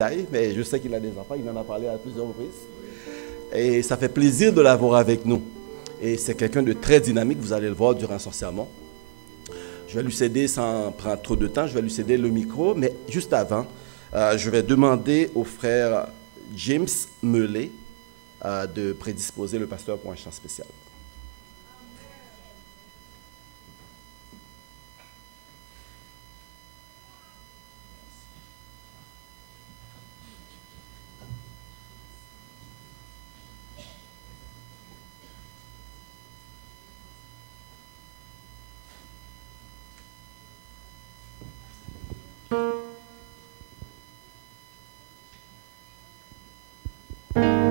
Mais je sais qu'il a des enfants, il en a parlé à plusieurs reprises. Et ça fait plaisir de l'avoir avec nous. Et c'est quelqu'un de très dynamique, vous allez le voir durant son sermon. Je vais lui céder, sans prendre trop de temps, je vais lui céder le micro. Mais juste avant, je vais demander au frère James Melé de prédisposer le pasteur pour un chant spécial. Yeah.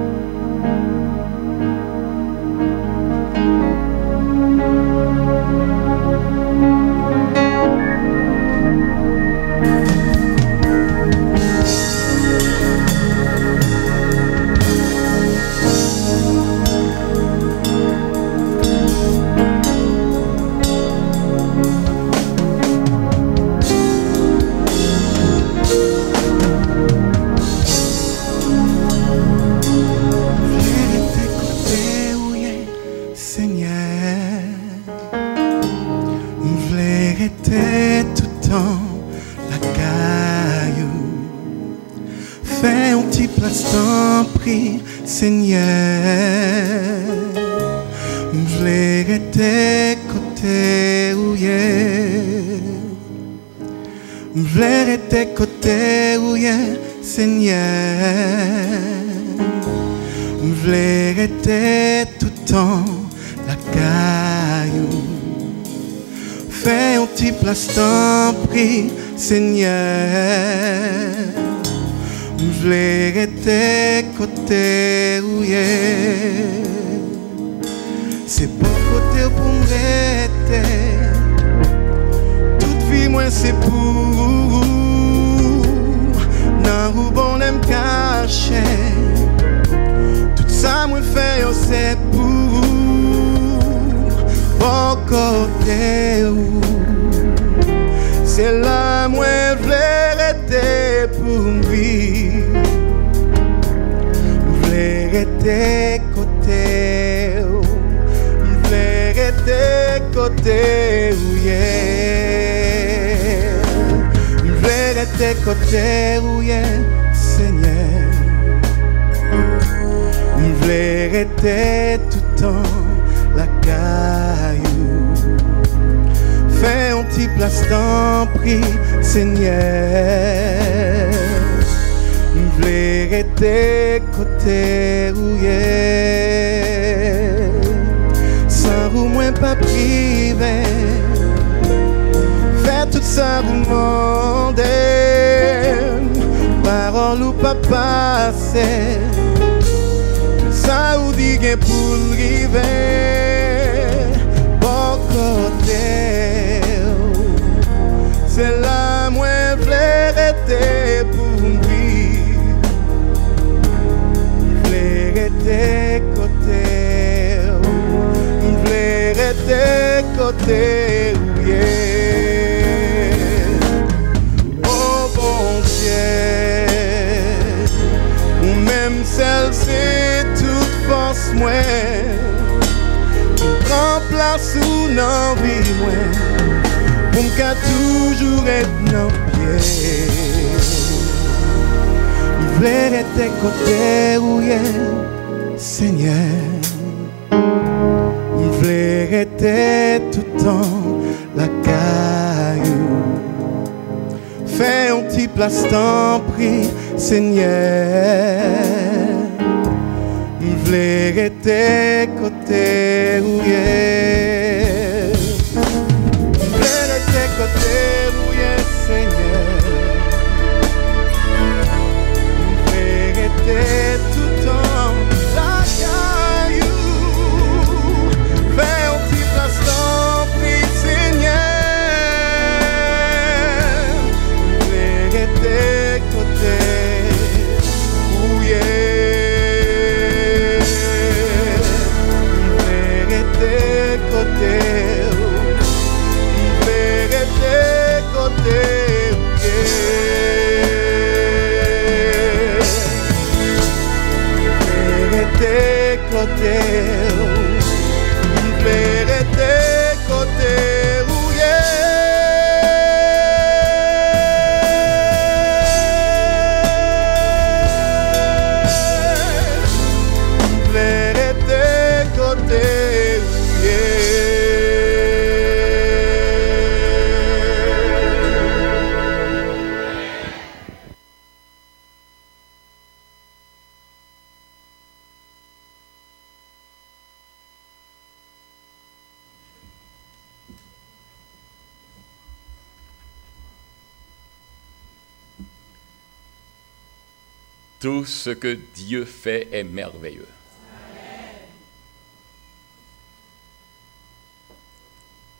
Tout ce que Dieu fait est merveilleux.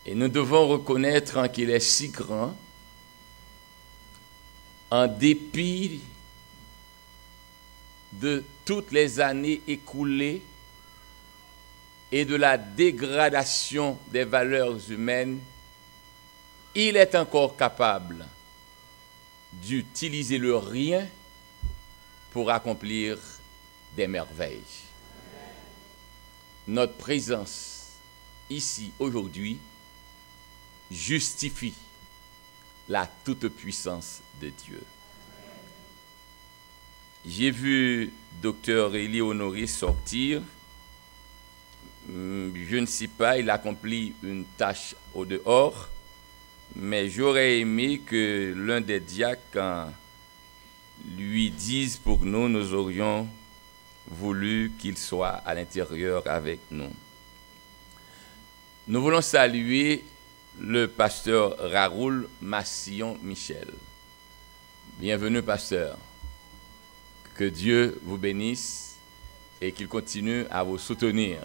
Et nous devons reconnaître qu'il est si grand, en dépit de toutes les années écoulées et de la dégradation des valeurs humaines, il est encore capable d'utiliser le rien pour accomplir des merveilles. Notre présence ici aujourd'hui justifie la toute-puissance de Dieu. J'ai vu Dr. Élie Honoré sortir. Je ne sais pas, il accomplit une tâche au dehors, mais j'aurais aimé que l'un des diacres lui dise pour nous, nous aurions voulu qu'il soit à l'intérieur avec nous. Nous voulons saluer le pasteur Raoul Massillon-Michel. Bienvenue, pasteur. Que Dieu vous bénisse et qu'il continue à vous soutenir.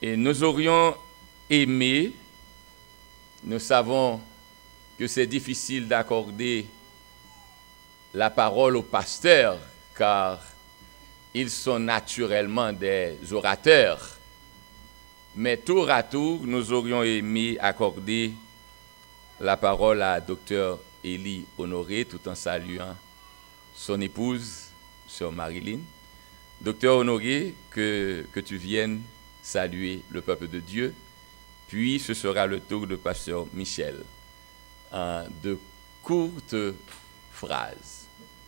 Et nous aurions aimé, nous savons que c'est difficile d'accorder la parole aux pasteurs, car ils sont naturellement des orateurs. Mais tour à tour, nous aurions aimé accorder la parole à Dr. Élie Honoré, tout en saluant son épouse, Sœur Marilyn. Docteur Honoré, que tu viennes saluer le peuple de Dieu. Puis ce sera le tour de pasteur Michel. De courtes phrases.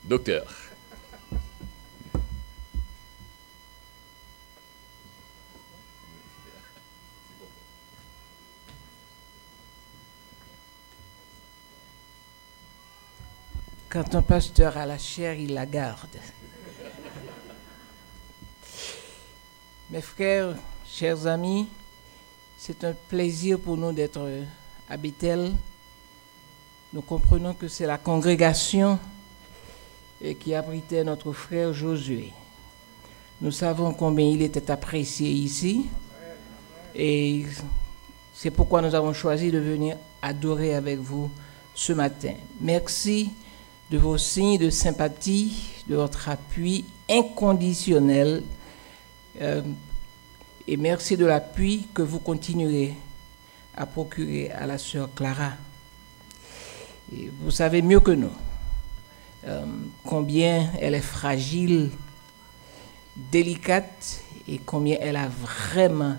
Docteur. Quand un pasteur a la chair, il la garde. Mes frères, chers amis, c'est un plaisir pour nous d'être à Bethel. Nous comprenons que c'est la congrégation qui abritait notre frère Josué. Nous savons combien il était apprécié ici. Et c'est pourquoi nous avons choisi de venir adorer avec vous ce matin. Merci de vos signes de sympathie, de votre appui inconditionnel. Et merci de l'appui que vous continuerez à procurer à la sœur Clara. Et vous savez mieux que nous combien elle est fragile, délicate et combien elle a vraiment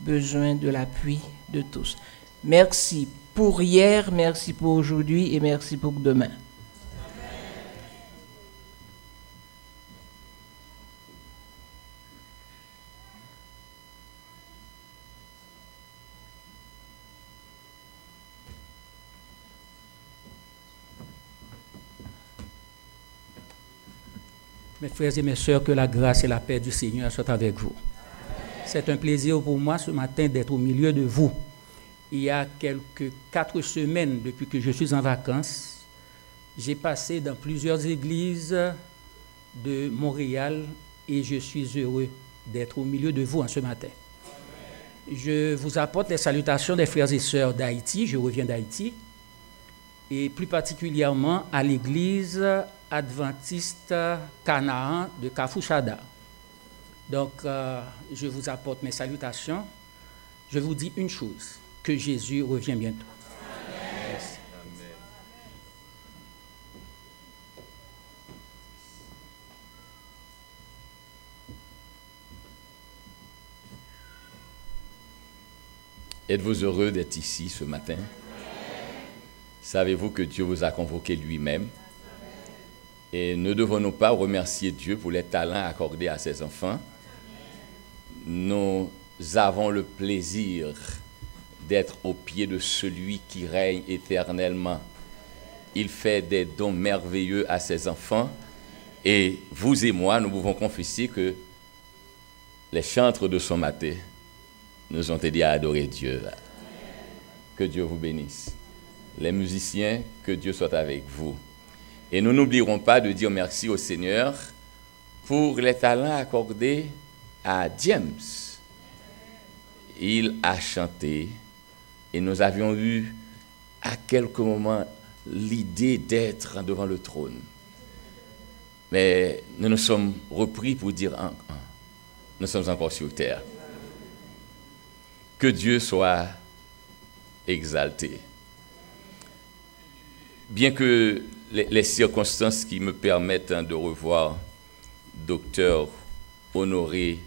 besoin de l'appui de tous. Merci pour hier, merci pour aujourd'hui et merci pour demain. Mes frères et mes sœurs, que la grâce et la paix du Seigneur soient avec vous. C'est un plaisir pour moi ce matin d'être au milieu de vous. Il y a quelques 4 semaines depuis que je suis en vacances, j'ai passé dans plusieurs églises de Montréal et je suis heureux d'être au milieu de vous en ce matin. Je vous apporte les salutations des frères et sœurs d'Haïti, je reviens d'Haïti, et plus particulièrement à l'église adventiste Canaan de Kafouchada. Donc, je vous apporte mes salutations. Je vous dis une chose, que Jésus revient bientôt. Amen. Merci. Amen. Êtes-vous heureux d'être ici ce matin? Savez-vous que Dieu vous a convoqué lui-même? Et ne devons-nous pas remercier Dieu pour les talents accordés à ses enfants? Nous avons le plaisir d'être au pied de celui qui règne éternellement. Il fait des dons merveilleux à ses enfants. Et vous et moi, nous pouvons confesser que les chantres de ce matin nous ont aidés à adorer Dieu. Que Dieu vous bénisse. Les musiciens, que Dieu soit avec vous. Et nous n'oublierons pas de dire merci au Seigneur pour les talents accordés à James. Il a chanté et nous avions eu à quelques moments l'idée d'être devant le trône. Mais nous nous sommes repris pour dire nous sommes encore sur terre. Que Dieu soit exalté. Bien que les circonstances qui me permettent de revoir Docteur Honoré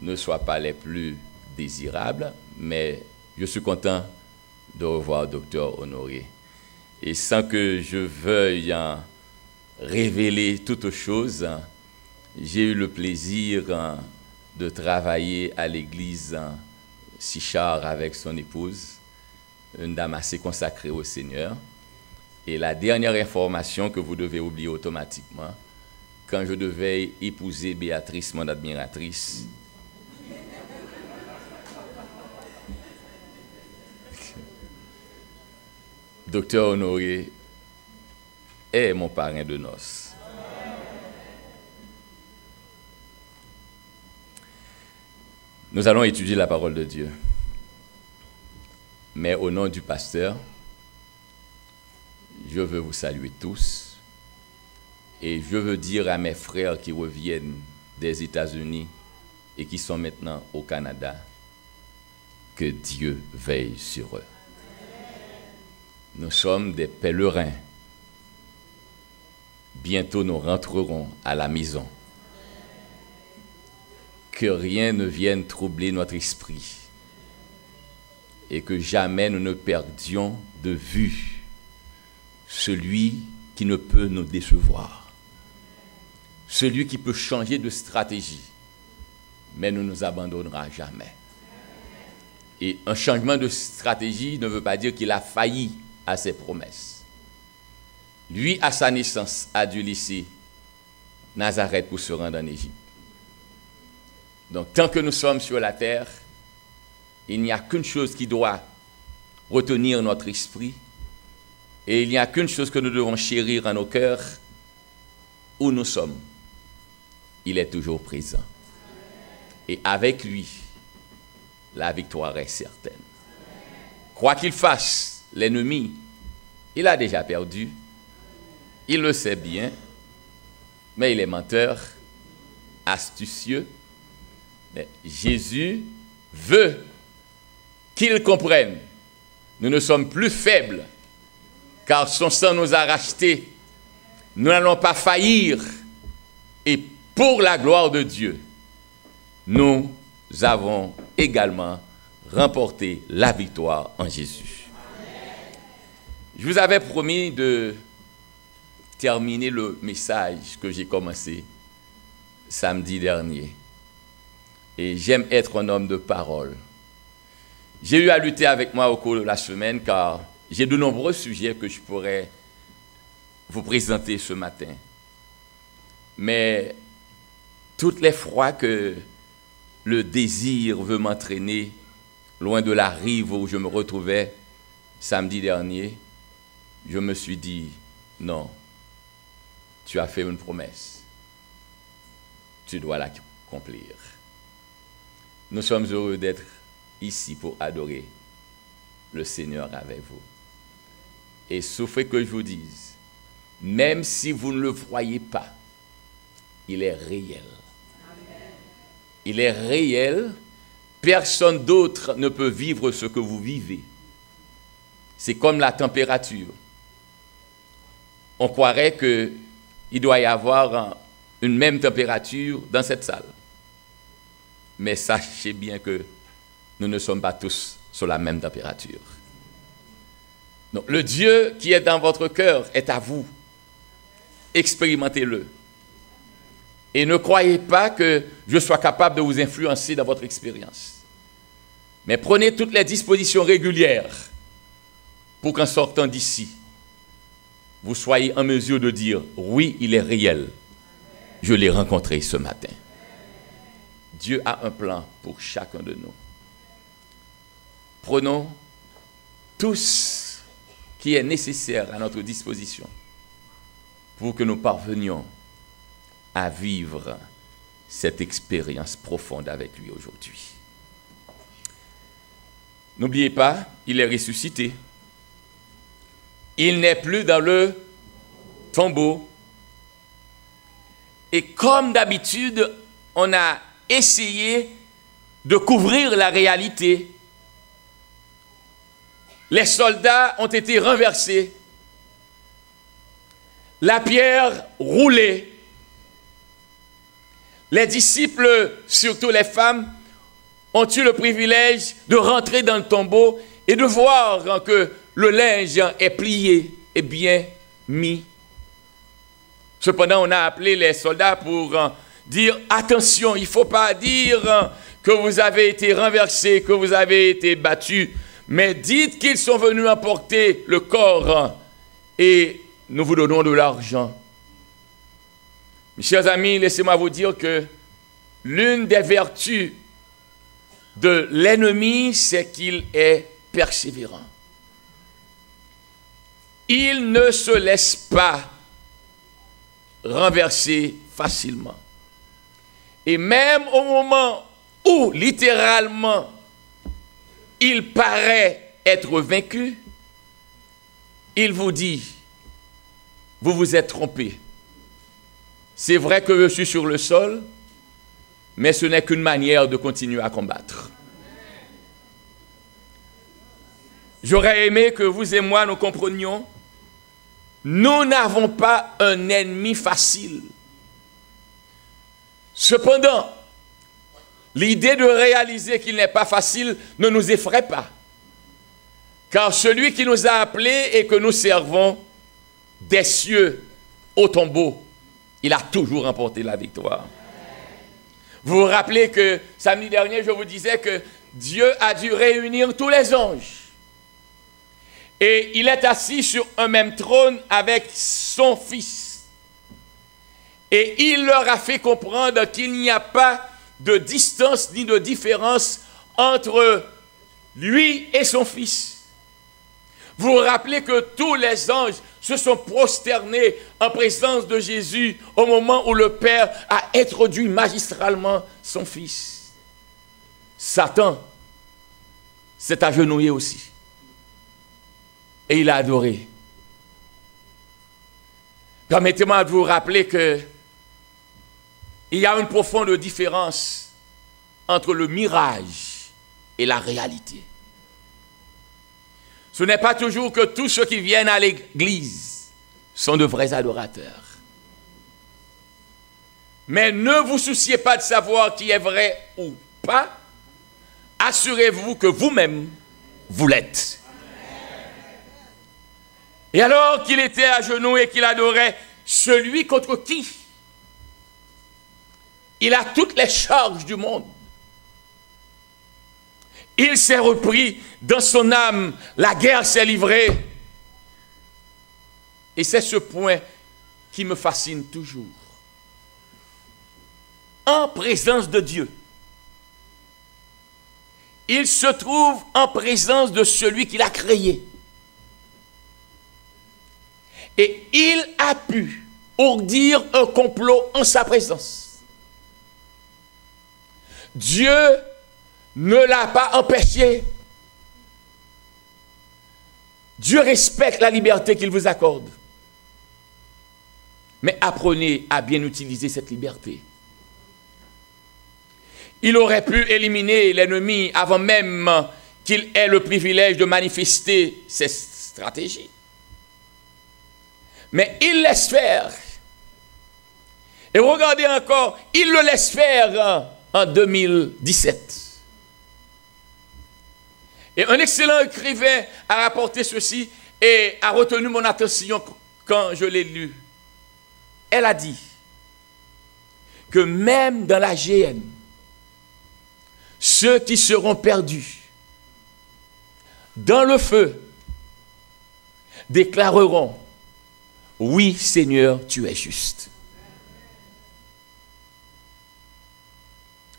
ne soient pas les plus désirables, mais je suis content de revoir Docteur Honoré. Et sans que je veuille révéler toute chose, j'ai eu le plaisir de travailler à l'église Sichard avec son épouse, une dame assez consacrée au Seigneur. Et la dernière information que vous devez oublier automatiquement, quand je devais épouser Béatrice, mon admiratrice, Docteur Honoré est mon parrain de noces. Nous allons étudier la parole de Dieu. Mais au nom du pasteur, je veux vous saluer tous et je veux dire à mes frères qui reviennent des États-Unis et qui sont maintenant au Canada que Dieu veille sur eux. Nous sommes des pèlerins. Bientôt nous rentrerons à la maison. Que rien ne vienne troubler notre esprit et que jamais nous ne perdions de vue celui qui ne peut nous décevoir, celui qui peut changer de stratégie, mais ne nous abandonnera jamais. Et un changement de stratégie ne veut pas dire qu'il a failli à ses promesses. Lui, à sa naissance, a dû laisser Nazareth pour se rendre en Égypte. Donc, tant que nous sommes sur la terre, il n'y a qu'une chose qui doit retenir notre esprit, et il n'y a qu'une chose que nous devons chérir en nos cœurs, où nous sommes. Il est toujours présent. Et avec lui, la victoire est certaine. Quoi qu'il fasse, l'ennemi, il a déjà perdu. Il le sait bien, mais il est menteur, astucieux. Mais Jésus veut qu'il comprenne. Nous ne sommes plus faibles, car son sang nous a rachetés. Nous n'allons pas faillir. Et pour la gloire de Dieu, nous avons également remporté la victoire en Jésus. Je vous avais promis de terminer le message que j'ai commencé samedi dernier. Et j'aime être un homme de parole. J'ai eu à lutter avec moi au cours de la semaine car j'ai de nombreux sujets que je pourrais vous présenter ce matin. Mais toutes les fois que le désir veut m'entraîner loin de la rive où je me retrouvais samedi dernier, je me suis dit, non, tu as fait une promesse. Tu dois l'accomplir. Nous sommes heureux d'être ici pour adorer le Seigneur avec vous. Et souffrez que je vous dise, même si vous ne le voyez pas, il est réel. Amen. Il est réel. Personne d'autre ne peut vivre ce que vous vivez. C'est comme la température. On croirait qu'il doit y avoir une même température dans cette salle. Mais sachez bien que nous ne sommes pas tous sur la même température. Donc, le Dieu qui est dans votre cœur est à vous. Expérimentez-le. Et ne croyez pas que je sois capable de vous influencer dans votre expérience. Mais prenez toutes les dispositions régulières pour qu'en sortant d'ici, vous soyez en mesure de dire, oui, il est réel. Je l'ai rencontré ce matin. Dieu a un plan pour chacun de nous. Prenons tout ce qui est nécessaire à notre disposition pour que nous parvenions à vivre cette expérience profonde avec lui aujourd'hui. N'oubliez pas, il est ressuscité. Il n'est plus dans le tombeau. Et comme d'habitude, on a essayé de couvrir la réalité. Les soldats ont été renversés. La pierre roulée. Les disciples, surtout les femmes, ont eu le privilège de rentrer dans le tombeau et de voir que le linge est plié et bien mis. Cependant, on a appelé les soldats pour dire « Attention, il ne faut pas dire que vous avez été renversés, que vous avez été battus, mais dites qu'ils sont venus emporter le corps et nous vous donnons de l'argent. » Mes chers amis, laissez-moi vous dire que l'une des vertus de l'ennemi, c'est qu'il est persévérant. Il ne se laisse pas renverser facilement. Et même au moment où, littéralement, il paraît être vaincu, il vous dit, vous vous êtes trompé. C'est vrai que je suis sur le sol, mais ce n'est qu'une manière de continuer à combattre. J'aurais aimé que vous et moi nous comprenions, nous n'avons pas un ennemi facile. Cependant, l'idée de réaliser qu'il n'est pas facile ne nous effraie pas. Car celui qui nous a appelés et que nous servons des cieux au tombeau, il a toujours remporté la victoire. Vous vous rappelez que samedi dernier, je vous disais que Dieu a dû réunir tous les anges. Et il est assis sur un même trône avec son Fils. Et il leur a fait comprendre qu'il n'y a pas de distance ni de différence entre lui et son Fils. Vous vous rappelez que tous les anges se sont prosternés en présence de Jésus au moment où le Père a introduit magistralement son Fils. Satan s'est agenouillé aussi. Et il a adoré. Permettez-moi de vous rappeler que il y a une profonde différence entre le mirage et la réalité. Ce n'est pas toujours que tous ceux qui viennent à l'église sont de vrais adorateurs. Mais ne vous souciez pas de savoir qui est vrai ou pas. Assurez-vous que vous-même, vous l'êtes. Et alors qu'il était à genoux et qu'il adorait celui contre qui il a toutes les charges du monde, il s'est repris dans son âme, la guerre s'est livrée. Et c'est ce point qui me fascine toujours. En présence de Dieu, il se trouve en présence de celui qui l'a créé. Et il a pu ourdir un complot en sa présence. Dieu ne l'a pas empêché. Dieu respecte la liberté qu'il vous accorde. Mais apprenez à bien utiliser cette liberté. Il aurait pu éliminer l'ennemi avant même qu'il ait le privilège de manifester ses stratégies. Mais il laisse faire. Et regardez encore, il le laisse faire en 2017. Et un excellent écrivain a rapporté ceci et a retenu mon attention quand je l'ai lu. Elle a dit que même dans la géhenne, ceux qui seront perdus dans le feu déclareront « Oui, Seigneur, tu es juste. »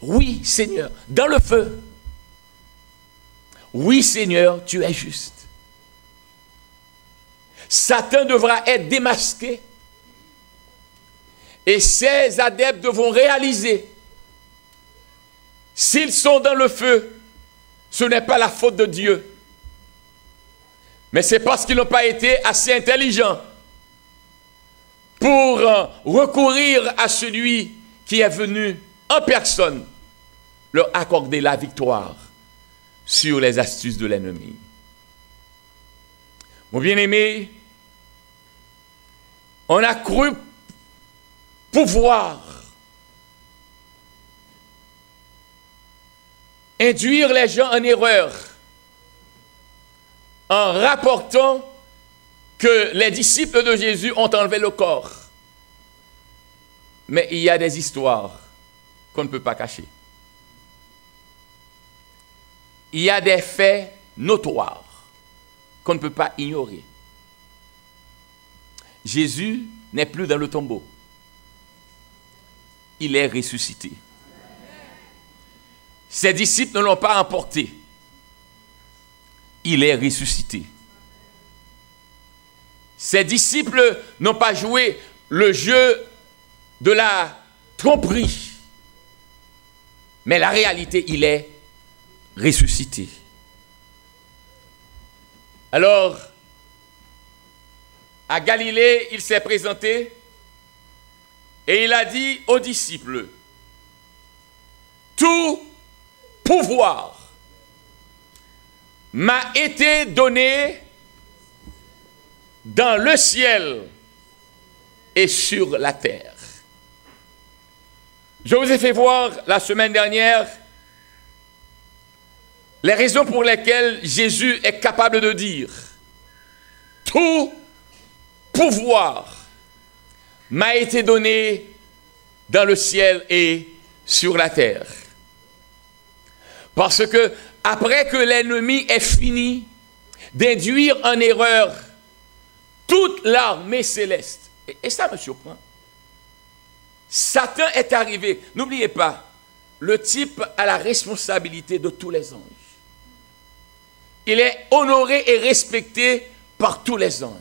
Oui, Seigneur, dans le feu. Oui, Seigneur, tu es juste. Satan devra être démasqué Et ces adeptes devront réaliser, s'ils sont dans le feu, ce n'est pas la faute de Dieu, mais c'est parce qu'ils n'ont pas été assez intelligents pour recourir à celui qui est venu en personne leur accorder la victoire sur les astuces de l'ennemi. Mon bien-aimé, on a cru pouvoir induire les gens en erreur en rapportant que les disciples de Jésus ont enlevé le corps. Mais il y a des histoires qu'on ne peut pas cacher. Il y a des faits notoires qu'on ne peut pas ignorer. Jésus n'est plus dans le tombeau. Il est ressuscité. Ses disciples ne l'ont pas emporté. Il est ressuscité. Ses disciples n'ont pas joué le jeu de la tromperie. Mais la réalité, il est ressuscité. Alors, à Galilée, il s'est présenté et il a dit aux disciples, tout pouvoir m'a été donné dans le ciel et sur la terre. Je vous ai fait voir la semaine dernière les raisons pour lesquelles Jésus est capable de dire « Tout pouvoir m'a été donné dans le ciel et sur la terre. » Parce que après que l'ennemi ait fini d'induire en erreur toute l'armée céleste, et ça me surprend, Satan est arrivé. N'oubliez pas, le type a la responsabilité de tous les anges. Il est honoré et respecté par tous les anges.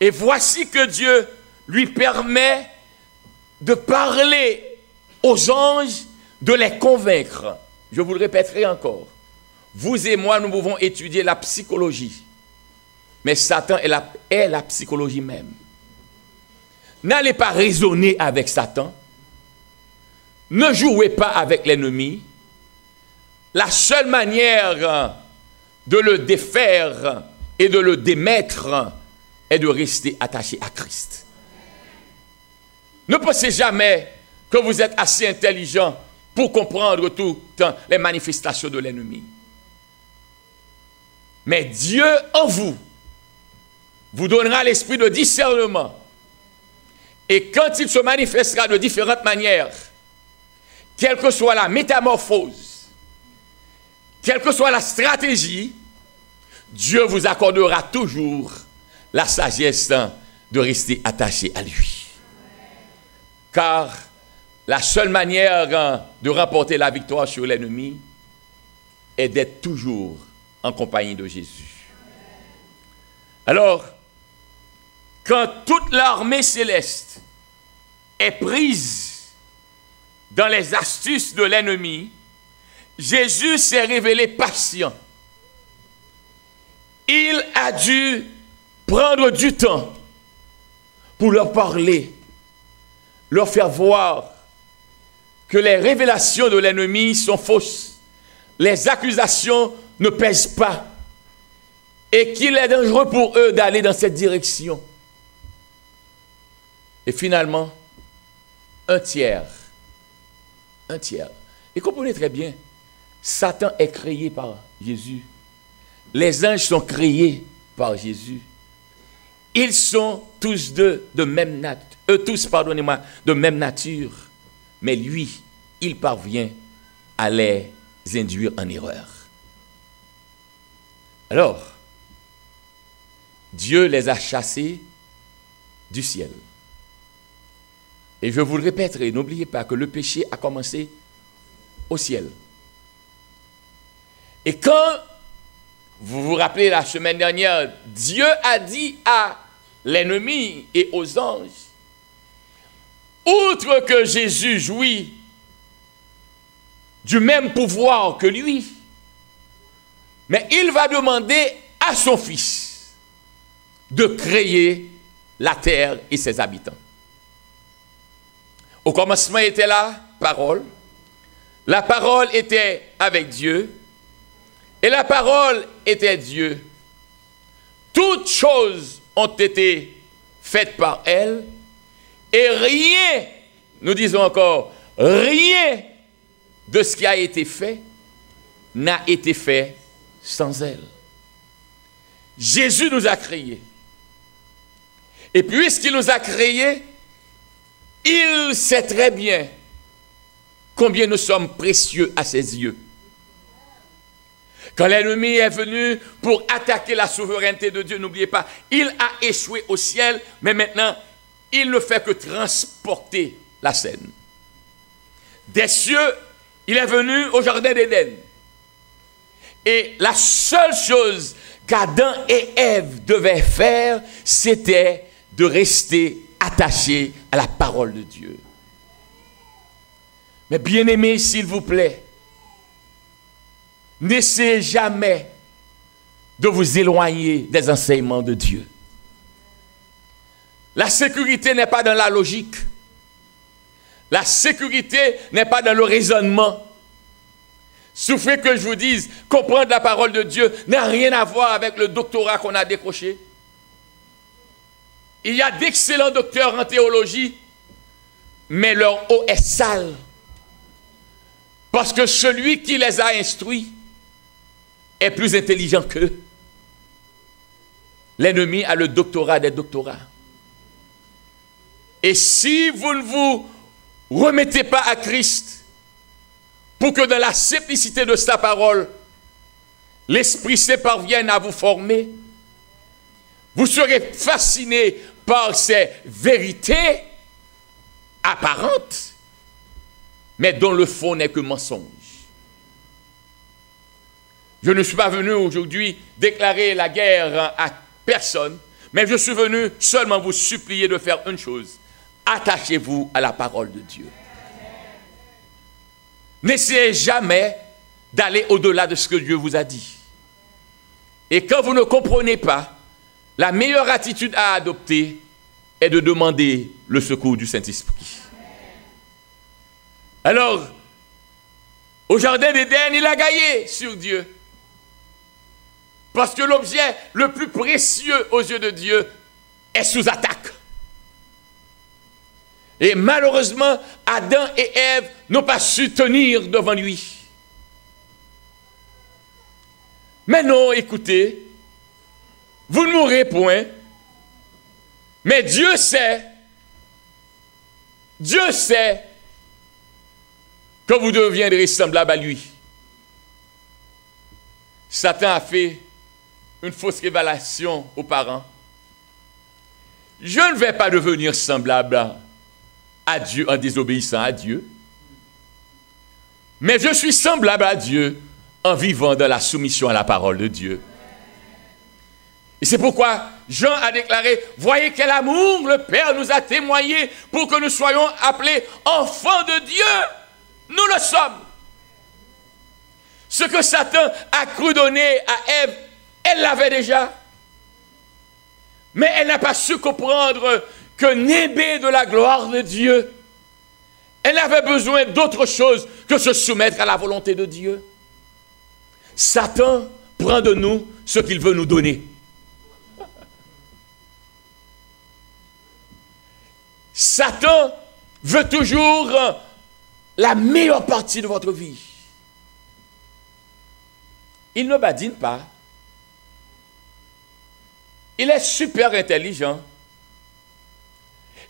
Et voici que Dieu lui permet de parler aux anges, de les convaincre. Je vous le répéterai encore. Vous et moi, nous pouvons étudier la psychologie. Mais Satan est la psychologie même. N'allez pas raisonner avec Satan. Ne jouez pas avec l'ennemi. La seule manière de le défaire et de le démettre est de rester attaché à Christ. Ne pensez jamais que vous êtes assez intelligent pour comprendre toutes les manifestations de l'ennemi. Mais Dieu en vous vous donnera l'esprit de discernement. Et quand il se manifestera de différentes manières, quelle que soit la métamorphose, quelle que soit la stratégie, Dieu vous accordera toujours la sagesse de rester attaché à lui. Car la seule manière de remporter la victoire sur l'ennemi est d'être toujours en compagnie de Jésus. Alors, quand toute l'armée céleste est prise dans les astuces de l'ennemi, Jésus s'est révélé patient. Il a dû prendre du temps pour leur parler, leur faire voir que les révélations de l'ennemi sont fausses, les accusations ne pèsent pas et qu'il est dangereux pour eux d'aller dans cette direction. Et finalement, un tiers. Et comprenez très bien, Satan est créé par Jésus. Les anges sont créés par Jésus. Ils sont tous de même nature. Mais lui, il parvient à les induire en erreur. Alors, Dieu les a chassés du ciel. Et je vous le répéterai, n'oubliez pas que le péché a commencé au ciel. Et quand, vous vous rappelez la semaine dernière, Dieu a dit à l'ennemi et aux anges, outre que Jésus jouit du même pouvoir que lui, mais il va demander à son Fils de créer la terre et ses habitants. Au commencement était la parole. La parole était avec Dieu. Et la parole était Dieu. Toutes choses ont été faites par elle. Et rien, nous disons encore, rien de ce qui a été fait n'a été fait sans elle. Jésus nous a créés. Et puisqu'il nous a créés, il sait très bien combien nous sommes précieux à ses yeux. Quand l'ennemi est venu pour attaquer la souveraineté de Dieu, n'oubliez pas, il a échoué au ciel, mais maintenant, il ne fait que transporter la scène. Des cieux, il est venu au jardin d'Éden. Et la seule chose qu'Adam et Ève devaient faire, c'était de rester attachés à la parole de Dieu. Mais bien-aimés, s'il vous plaît, n'essayez jamais de vous éloigner des enseignements de Dieu. La sécurité n'est pas dans la logique. La sécurité n'est pas dans le raisonnement. Souffrez que je vous dise, comprendre la parole de Dieu n'a rien à voir avec le doctorat qu'on a décroché. Il y a d'excellents docteurs en théologie, mais leur eau est sale. Parce que celui qui les a instruits est plus intelligent qu'eux. L'ennemi a le doctorat des doctorats. Et si vous ne vous remettez pas à Christ, pour que dans la simplicité de sa parole, l'Esprit Saint parvienne à vous former, vous serez fasciné par ces vérités apparentes, mais dont le fond n'est que mensonge. Je ne suis pas venu aujourd'hui déclarer la guerre à personne, mais je suis venu seulement vous supplier de faire une chose. Attachez-vous à la parole de Dieu. N'essayez jamais d'aller au-delà de ce que Dieu vous a dit. Et quand vous ne comprenez pas, la meilleure attitude à adopter est de demander le secours du Saint-Esprit. Alors, au jardin d'Éden, il a gagné sur Dieu. Parce que l'objet le plus précieux aux yeux de Dieu est sous attaque. Et malheureusement, Adam et Ève n'ont pas su tenir devant lui. Mais non, écoutez, vous ne mourrez point, mais Dieu sait que vous deviendrez semblable à lui. Satan a fait une fausse révélation aux parents. Je ne vais pas devenir semblable à Dieu en désobéissant à Dieu, mais je suis semblable à Dieu en vivant dans la soumission à la parole de Dieu. Et c'est pourquoi Jean a déclaré, voyez quel amour le Père nous a témoigné pour que nous soyons appelés enfants de Dieu. Nous le sommes. Ce que Satan a cru donner à Ève, elle l'avait déjà. Mais elle n'a pas su comprendre que nimbée de la gloire de Dieu, elle avait besoin d'autre chose que se soumettre à la volonté de Dieu. Satan prend de nous ce qu'il veut nous donner. Satan veut toujours la meilleure partie de votre vie. Il ne badine pas. Il est super intelligent.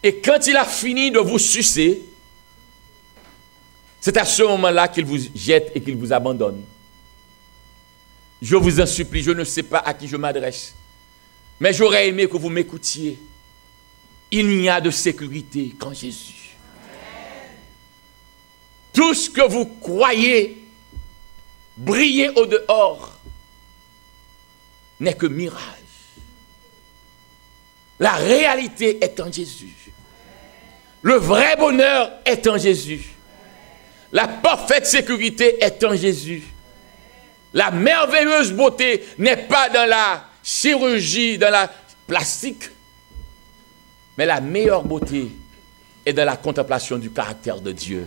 Et quand il a fini de vous sucer, c'est à ce moment-là qu'il vous jette et qu'il vous abandonne. Je vous en supplie, je ne sais pas à qui je m'adresse, mais j'aurais aimé que vous m'écoutiez. Il n'y a de sécurité qu'en Jésus. Tout ce que vous croyez briller au dehors n'est que mirage. La réalité est en Jésus. Le vrai bonheur est en Jésus. La parfaite sécurité est en Jésus. La merveilleuse beauté n'est pas dans la chirurgie, dans la plastique, mais la meilleure beauté est dans la contemplation du caractère de Dieu.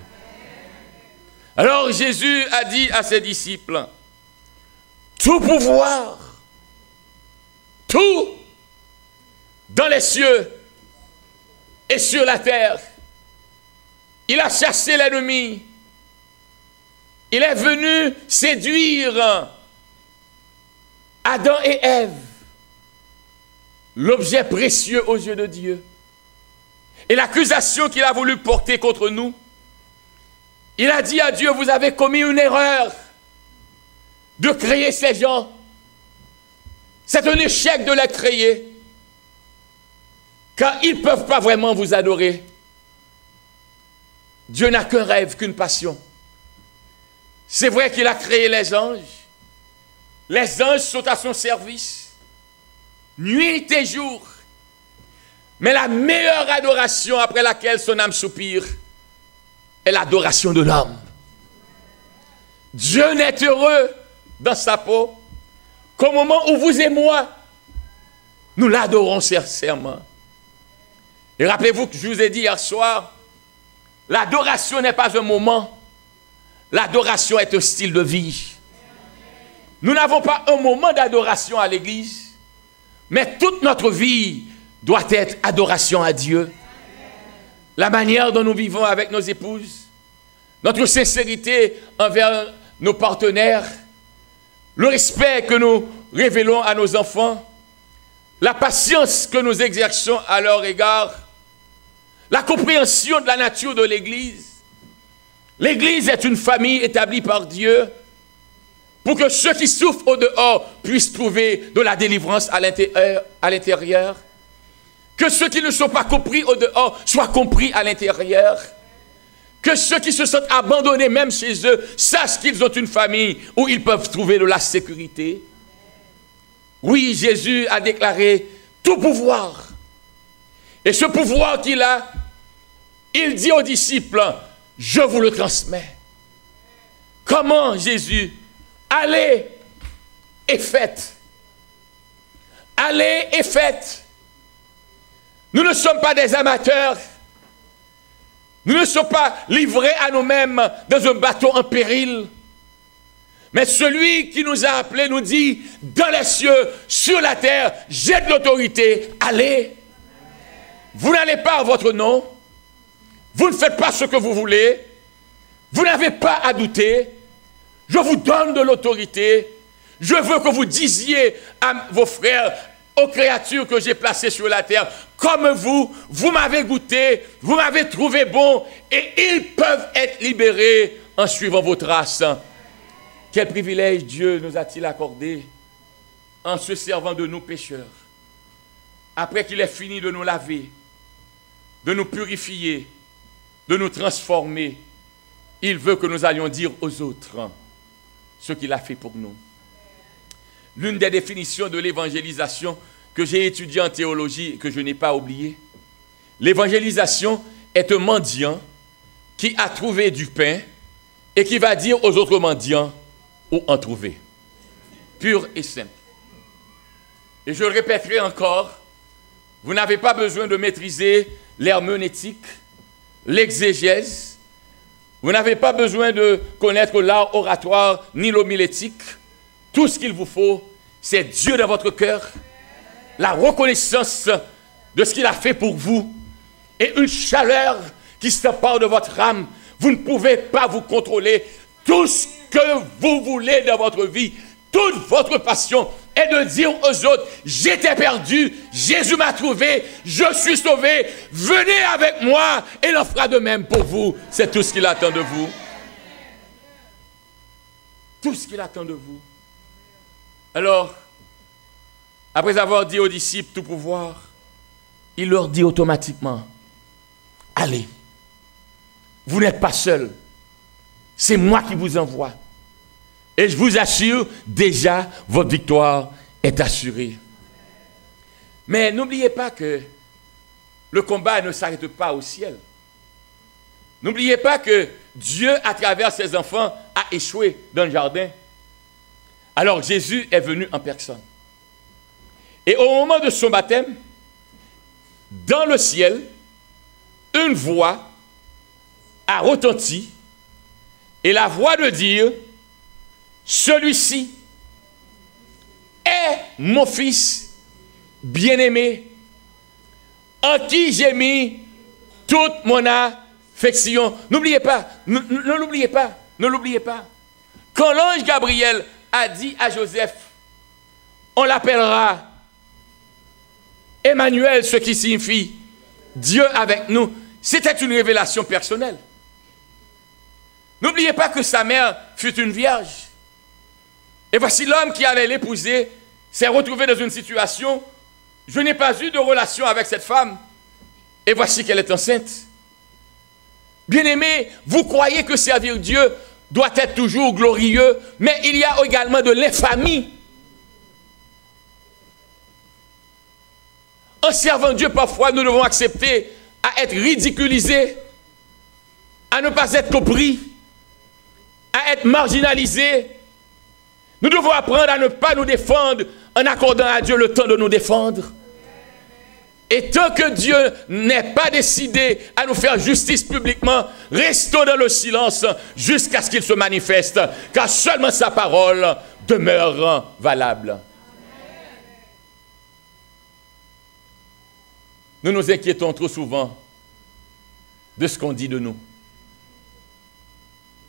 Alors Jésus a dit à ses disciples, tout pouvoir, tout dans les cieux et sur la terre. Il a chassé l'ennemi. Il est venu séduire Adam et Ève, l'objet précieux aux yeux de Dieu. Et l'accusation qu'il a voulu porter contre nous, il a dit à Dieu, vous avez commis une erreur de créer ces gens. C'est un échec de les créer, car ils ne peuvent pas vraiment vous adorer. Dieu n'a qu'un rêve, qu'une passion. C'est vrai qu'il a créé les anges. Les anges sont à son service, nuit et jour. Mais la meilleure adoration après laquelle son âme soupire est l'adoration de l'homme. Dieu n'est heureux dans sa peau qu'au moment où vous et moi, nous l'adorons sincèrement. Et rappelez-vous que je vous ai dit hier soir, l'adoration n'est pas un moment, l'adoration est un style de vie. Nous n'avons pas un moment d'adoration à l'église, mais toute notre vie doit être adoration à Dieu. La manière dont nous vivons avec nos épouses, notre sincérité envers nos partenaires, le respect que nous révélons à nos enfants, la patience que nous exerçons à leur égard, la compréhension de la nature de l'Église. L'Église est une famille établie par Dieu pour que ceux qui souffrent au dehors puissent trouver de la délivrance à l'intérieur. Que ceux qui ne sont pas compris au dehors soient compris à l'intérieur. Que ceux qui se sentent abandonnés même chez eux sachent qu'ils ont une famille où ils peuvent trouver de la sécurité. Oui, Jésus a déclaré tout pouvoir. Et ce pouvoir qu'il a, il dit aux disciples, je vous le transmets. Comment Jésus? Allez et faites. Allez et faites. Nous ne sommes pas des amateurs. Nous ne sommes pas livrés à nous-mêmes dans un bateau en péril. Mais celui qui nous a appelés nous dit, dans les cieux, sur la terre, j'ai de l'autorité, allez. Vous n'allez pas à votre nom. Vous ne faites pas ce que vous voulez. Vous n'avez pas à douter. Je vous donne de l'autorité. Je veux que vous disiez à vos frères, aux créatures que j'ai placées sur la terre, comme vous, vous m'avez goûté, vous m'avez trouvé bon, et ils peuvent être libérés en suivant vos traces. Quel privilège Dieu nous a-t-il accordé en se servant de nous pécheurs, après qu'il ait fini de nous laver, de nous purifier, de nous transformer. Il veut que nous allions dire aux autres ce qu'il a fait pour nous. L'une des définitions de l'évangélisation que j'ai étudiée en théologie et que je n'ai pas oubliée, l'évangélisation est un mendiant qui a trouvé du pain et qui va dire aux autres mendiants où en trouver. Pur et simple. Et je le répéterai encore, vous n'avez pas besoin de maîtriser l'herméneutique, l'exégèse. Vous n'avez pas besoin de connaître l'art oratoire ni l'homilétique. Tout ce qu'il vous faut, c'est Dieu dans votre cœur, la reconnaissance de ce qu'il a fait pour vous et une chaleur qui s'empare de votre âme. Vous ne pouvez pas vous contrôler. Tout ce que vous voulez dans votre vie, toute votre passion est de dire aux autres, j'étais perdu, Jésus m'a trouvé, je suis sauvé, venez avec moi et il en fera de même pour vous. C'est tout ce qu'il attend de vous. Tout ce qu'il attend de vous. Alors, après avoir dit aux disciples tout pouvoir, il leur dit automatiquement, allez, vous n'êtes pas seuls, c'est moi qui vous envoie. Et je vous assure, déjà, votre victoire est assurée. Mais n'oubliez pas que le combat ne s'arrête pas au ciel. N'oubliez pas que Dieu, à travers ses enfants, a échoué dans le jardin. Alors Jésus est venu en personne. Et au moment de son baptême, dans le ciel, une voix a retenti, et la voix de dire, celui-ci est mon fils bien-aimé, en qui j'ai mis toute mon affection. N'oubliez pas, ne l'oubliez pas, ne l'oubliez pas. Quand l'ange Gabriel a dit à Joseph, on l'appellera Emmanuel, ce qui signifie Dieu avec nous, c'était une révélation personnelle. N'oubliez pas que sa mère fut une vierge. Et voici l'homme qui allait l'épouser s'est retrouvé dans une situation, je n'ai pas eu de relation avec cette femme, et voici qu'elle est enceinte. Bien-aimés, vous croyez que servir Dieu doit être toujours glorieux, mais il y a également de l'infamie. En servant Dieu, parfois, nous devons accepter à être ridiculisés, à ne pas être compris, à être marginalisés. Nous devons apprendre à ne pas nous défendre en accordant à Dieu le temps de nous défendre. Et tant que Dieu n'est pas décidé à nous faire justice publiquement, restons dans le silence jusqu'à ce qu'il se manifeste, car seulement sa parole demeure valable. Nous nous inquiétons trop souvent de ce qu'on dit de nous.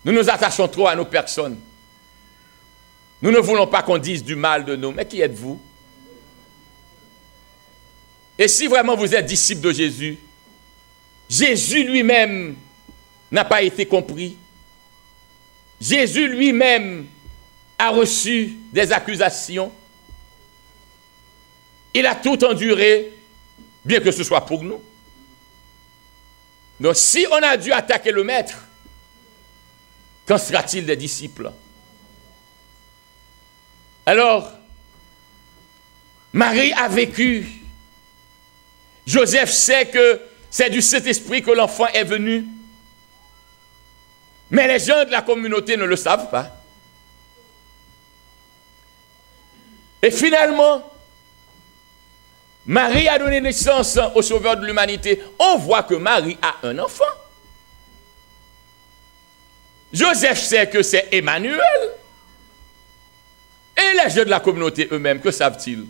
Nous nous attachons trop à nos personnes. Nous ne voulons pas qu'on dise du mal de nous. Mais qui êtes-vous? Et si vraiment vous êtes disciple de Jésus, Jésus lui-même n'a pas été compris. Jésus lui-même a reçu des accusations. Il a tout enduré, bien que ce soit pour nous. Donc si on a dû attaquer le maître, qu'en sera-t-il des disciples? Alors, Marie a vécu. Joseph sait que c'est du Saint-Esprit que l'enfant est venu. Mais les gens de la communauté ne le savent pas. Et finalement, Marie a donné naissance au Sauveur de l'humanité. On voit que Marie a un enfant. Joseph sait que c'est Emmanuel. Et les gens de la communauté eux-mêmes, que savent-ils?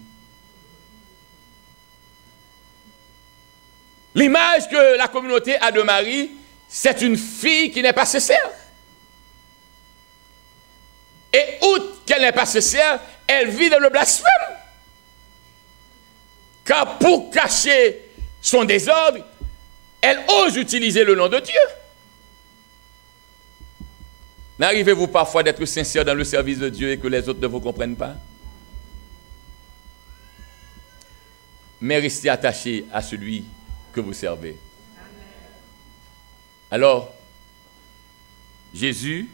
L'image que la communauté a de Marie, c'est une fille qui n'est pas sincère. Et outre qu'elle n'est pas sincère, elle vit dans le blasphème. Car pour cacher son désordre, elle ose utiliser le nom de Dieu. N'arrivez-vous parfois d'être sincère dans le service de Dieu et que les autres ne vous comprennent pas? Mais restez attachés à celui que vous servez. Alors, Jésus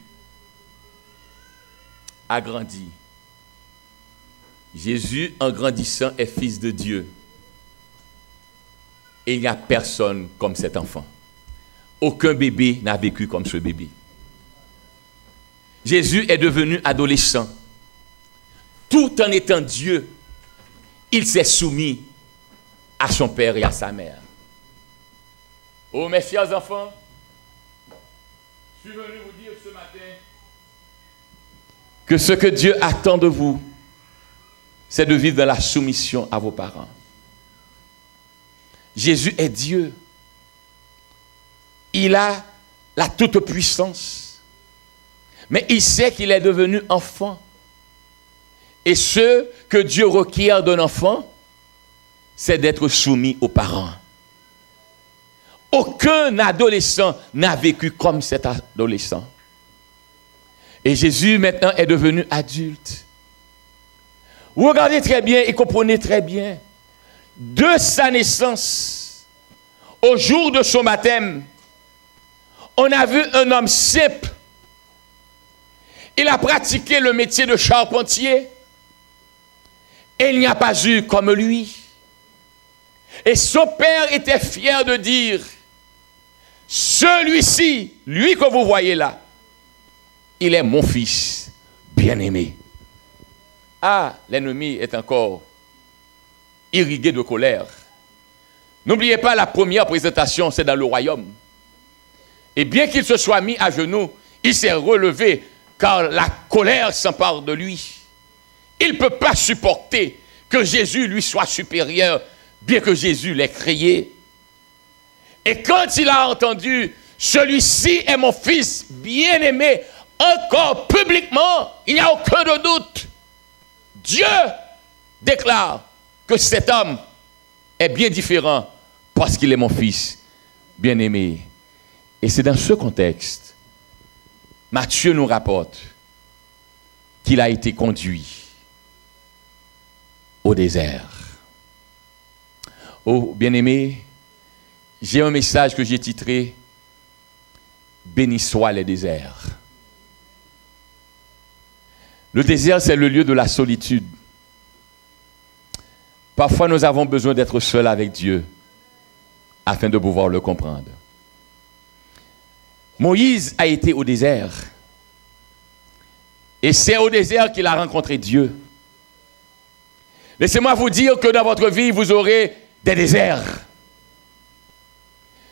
a grandi. Jésus, en grandissant, est fils de Dieu. Et il n'y a personne comme cet enfant. Aucun bébé n'a vécu comme ce bébé. Jésus est devenu adolescent. Tout en étant Dieu, il s'est soumis à son père et à sa mère. Oh, mes chers enfants, je suis venu vous dire ce matin que ce que Dieu attend de vous, c'est de vivre dans la soumission à vos parents. Jésus est Dieu. Il a la toute-puissance. Mais il sait qu'il est devenu enfant. Et ce que Dieu requiert d'un enfant, c'est d'être soumis aux parents. Aucun adolescent n'a vécu comme cet adolescent. Et Jésus maintenant est devenu adulte. Vous regardez très bien et comprenez très bien. De sa naissance, au jour de son baptême, on a vu un homme simple. Il a pratiqué le métier de charpentier. Et il n'y a pas eu comme lui. Et son père était fier de dire, celui-ci, lui que vous voyez là, il est mon fils bien-aimé. Ah, l'ennemi est encore irrigué de colère. N'oubliez pas, la première présentation, c'est dans le royaume. Et bien qu'il se soit mis à genoux, il s'est relevé car la colère s'empare de lui. Il ne peut pas supporter que Jésus lui soit supérieur, bien que Jésus l'ait créé. Et quand il a entendu, celui-ci est mon fils bien-aimé, encore publiquement, il n'y a aucun de doute. Dieu déclare que cet homme est bien différent parce qu'il est mon fils bien-aimé. Et c'est dans ce contexte, Matthieu nous rapporte qu'il a été conduit au désert. Oh, bien-aimé, j'ai un message que j'ai titré « Béni soit les déserts ». Le désert, c'est le lieu de la solitude. Parfois, nous avons besoin d'être seuls avec Dieu afin de pouvoir le comprendre. Moïse a été au désert. Et c'est au désert qu'il a rencontré Dieu. Laissez-moi vous dire que dans votre vie, vous aurez des déserts.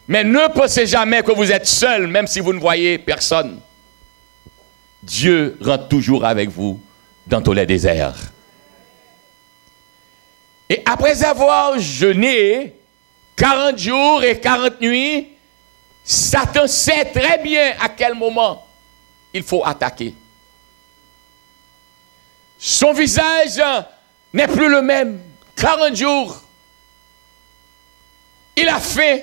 Mais ne pensez jamais que vous êtes seul, même si vous ne voyez personne. Dieu rentre toujours avec vous dans tous les déserts. Et après avoir jeûné 40 jours et 40 nuits, Satan sait très bien à quel moment il faut attaquer. Son visage n'est plus le même. 40 jours. Il a faim.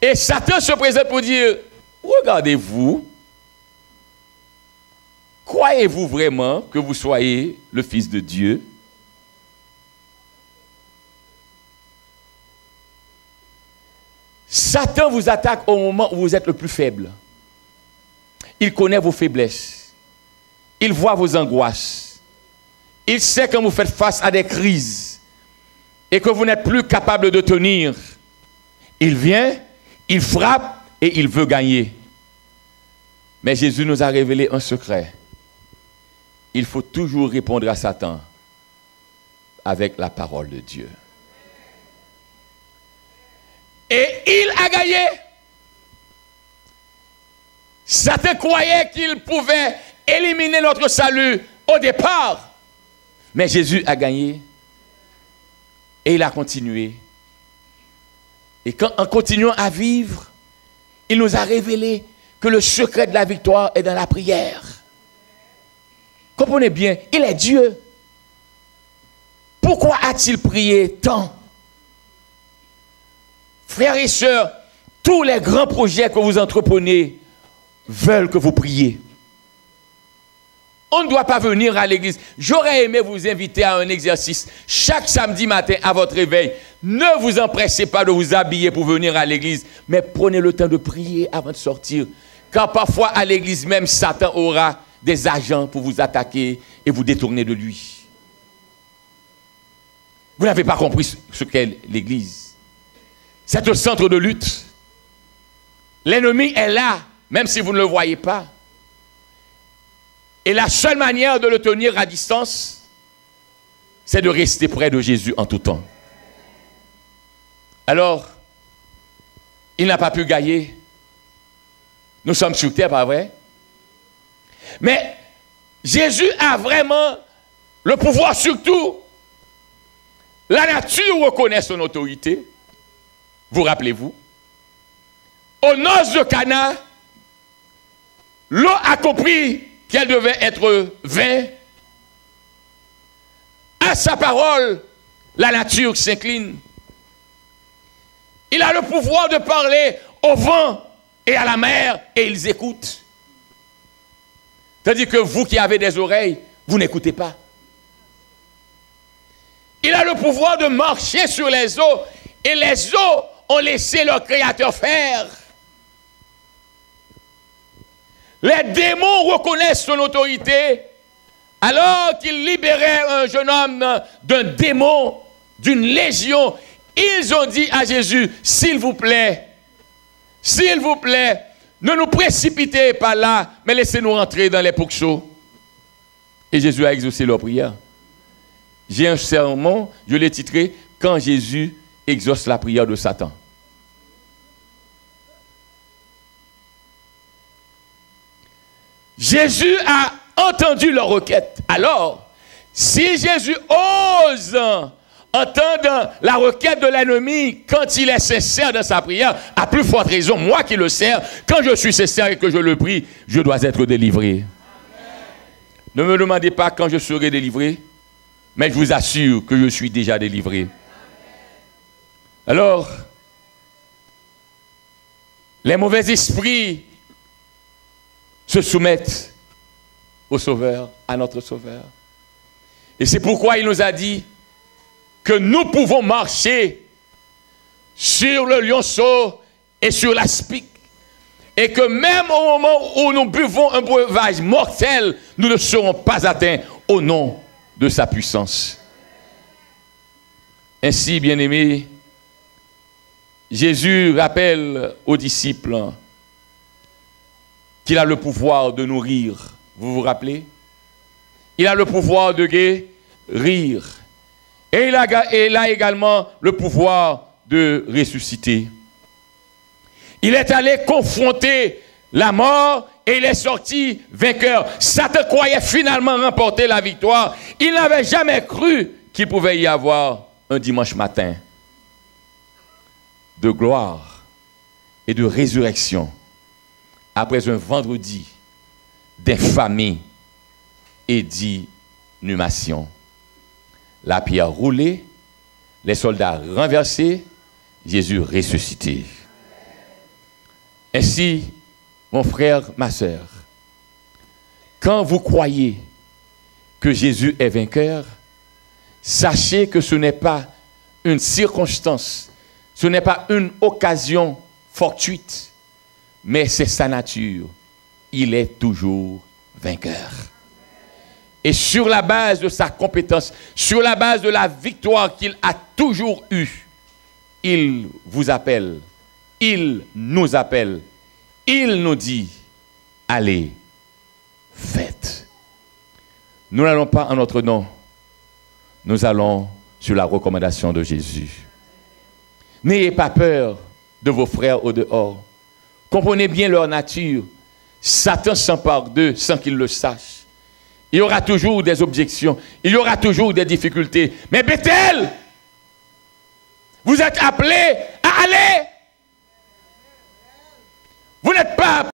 Et Satan se présente pour dire, regardez-vous, croyez-vous vraiment que vous soyez le Fils de Dieu? Satan vous attaque au moment où vous êtes le plus faible. Il connaît vos faiblesses. Il voit vos angoisses. Il sait quand vous faites face à des crises et que vous n'êtes plus capable de tenir. Il vient, il frappe et il veut gagner. Mais Jésus nous a révélé un secret. Il faut toujours répondre à Satan avec la parole de Dieu. Et il a gagné. Satan croyait qu'il pouvait éliminer notre salut au départ. Mais Jésus a gagné. Et il a continué. Et en continuant à vivre, il nous a révélé que le secret de la victoire est dans la prière. Comprenez bien, il est Dieu. Pourquoi a-t-il prié tant? Frères et sœurs, tous les grands projets que vous entreprenez veulent que vous priez. On ne doit pas venir à l'église. J'aurais aimé vous inviter à un exercice chaque samedi matin à votre réveil. Ne vous empressez pas de vous habiller pour venir à l'église, mais prenez le temps de prier avant de sortir. Car parfois à l'église même, Satan aura des agents pour vous attaquer et vous détourner de lui. Vous n'avez pas compris ce qu'est l'église. C'est un centre de lutte. L'ennemi est là, même si vous ne le voyez pas. Et la seule manière de le tenir à distance, c'est de rester près de Jésus en tout temps. Alors, il n'a pas pu gagner. Nous sommes sur terre, pas vrai? Mais Jésus a vraiment le pouvoir sur tout. La nature reconnaît son autorité. Vous rappelez-vous? Aux noces de Cana, l'eau a compris qu'elle devait être vin. À sa parole, la nature s'incline. Il a le pouvoir de parler au vent et à la mer et ils écoutent. C'est-à-dire que vous qui avez des oreilles, vous n'écoutez pas. Il a le pouvoir de marcher sur les eaux et les eaux ont laissé leur créateur faire. Les démons reconnaissent son autorité alors qu'il libérait un jeune homme d'un démon, d'une légion. ils ont dit à Jésus, s'il vous plaît, ne nous précipitez pas là, mais laissez-nous rentrer dans les pouxos. Et Jésus a exaucé leur prière. J'ai un sermon, je l'ai titré « Quand Jésus exauce la prière de Satan ». Jésus a entendu leur requête. Alors, si Jésus ose entendre la requête de l'ennemi quand il est sincère dans sa prière, à plus forte raison, moi qui le sers, quand je suis sincère et que je le prie, je dois être délivré. Amen. Ne me demandez pas quand je serai délivré, mais je vous assure que je suis déjà délivré. Amen. Alors, les mauvais esprits se soumettent au Sauveur, à notre Sauveur. Et c'est pourquoi il nous a dit que nous pouvons marcher sur le lionceau et sur l'aspic. Et que même au moment où nous buvons un breuvage mortel, nous ne serons pas atteints au nom de sa puissance. Ainsi, bien-aimés, Jésus rappelle aux disciples qu'il a le pouvoir de nourrir. Vous vous rappelez? Il a le pouvoir de guérir. Et il a également le pouvoir de ressusciter. Il est allé confronter la mort et il est sorti vainqueur. Satan croyait finalement remporter la victoire. Il n'avait jamais cru qu'il pouvait y avoir un dimanche matin de gloire et de résurrection après un vendredi d'infamie et d'inhumation. La pierre roulée, les soldats renversés, Jésus ressuscité. Ainsi, mon frère, ma sœur, quand vous croyez que Jésus est vainqueur, sachez que ce n'est pas une circonstance, ce n'est pas une occasion fortuite, mais c'est sa nature. Il est toujours vainqueur. Et sur la base de sa compétence, sur la base de la victoire qu'il a toujours eue, il vous appelle, il nous appelle, il nous dit, allez, faites. Nous n'allons pas en notre nom, nous allons sur la recommandation de Jésus. N'ayez pas peur de vos frères au dehors. Comprenez bien leur nature. Satan s'empare d'eux sans qu'ils le sachent. Il y aura toujours des objections. Il y aura toujours des difficultés. Mais Bethel, vous êtes appelés à aller. Vous n'êtes pas